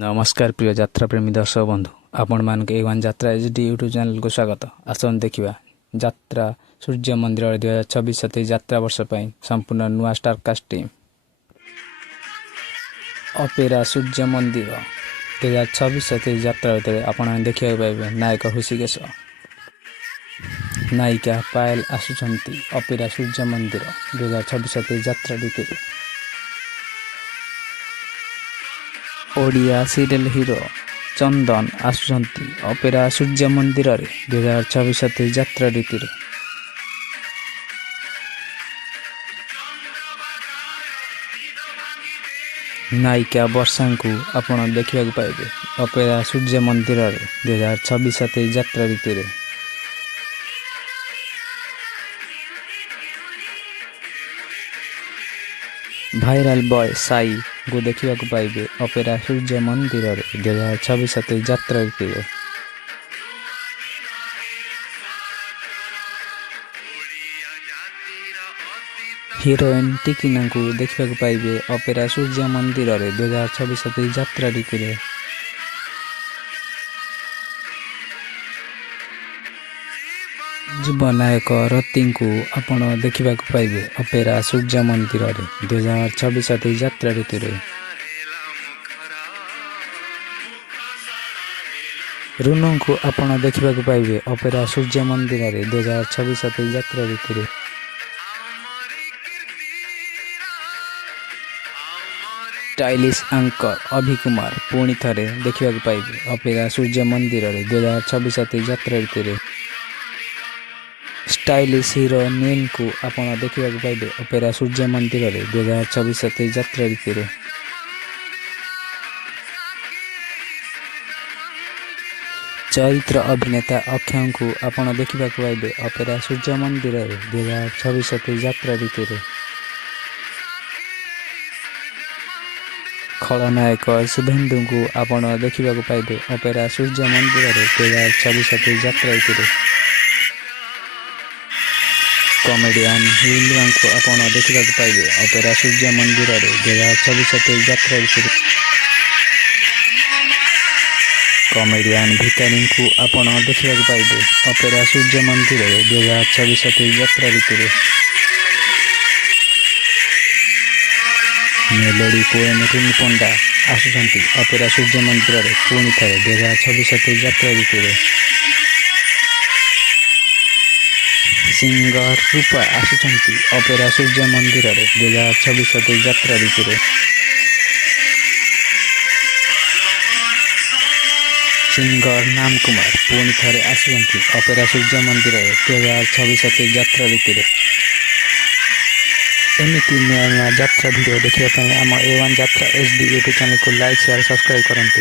नमस्कार प्रिय यात्रा प्रेमी दर्शक बंधु आपण मान A1 यात्रा HD यूट्यूब चैनल को स्वागत। आसन देखिबा यात्रा सूर्य मंदिर 2026 यात्रा वर्ष पई संपूर्ण नुआ स्टार कास्ट टीम अपेरा सूर्य मंदिर 2026 यात्रा भीतर आपण देखिया पाइबे नायक हृषिकेश नायिका पायल आसुचंती अपेरा सूर्य मंदिर 2026 यात्रा भीतर ओडिया सीरियल हीरो चंदन आसुचंती अपेरा सूर्य मंदिर 2026 यात्रा रीति नायिका वर्षा को आपण देखा पाइबे अपेरा सूर्य मंदिर 2026 यात्रा रीति भाइराल बॉय साई को देखा पाइबे अपेरा सूर्य मंदिर 2026 यात्रा रीति हिरोइन टिकिना को देखा पाइबे अपेरा सूर्य मंदिर 2026 यात्रा रीति जीव नायक रति को आपण देखा पाइबे अपेरा सूर्य मंदिर 2026 यात्रा रीति रुनु को आपण देखा पाइबे अपेरा सूर्य मंदिर 2026 यात्रा रीति स्टाइलिश एंकर अभि कुमार पुणी थे देखा पाइबे अपेरा सूर्य मंदिर 2026 यात्रा रीति स्टाइलिश हीरो नील को आपण देखा पाइबे अपेरा सूर्य मंदिर 2026 यात्रा रीति चरित्र अभिनेता अक्षय को आपण देखा पाइबे अपेरा सूर्य मंदिर 2026 यात्रा रीति खलनायक शुभेन्दु को आपण देखा पाइबे अपेरा सूर्य मंदिर 2026 यात्रा रीति कॉमेडियन विलियम को आपण देखा पाइबे अपेरा सूर्य मंदिर 2026 यात्रा रीति कॉमेडियन भिखारी को आपण देखा पाइबे अपेरा सूर्य मंदिर 2026 यात्रा रीति मेलोडी पोएम रिनी पंडा आसुचंती अपेरा सूर्य मंदिर पुणी थे 2026 यात्रा रीति सिंगर रूपा आसुचंती अपेरा सूर्य मंदिर 2026 यात्रा रीति सिंगर नाम कुमार पुणी थे आसुचंती अपेरा सूर्य मंदिर 2026 यात्रा रीति एमती नया नया यात्रा वीडियो देखा आम A1 यात्रा HD यूट्यूब चैनल को लाइक शेयर सब्सक्राइब करंतु।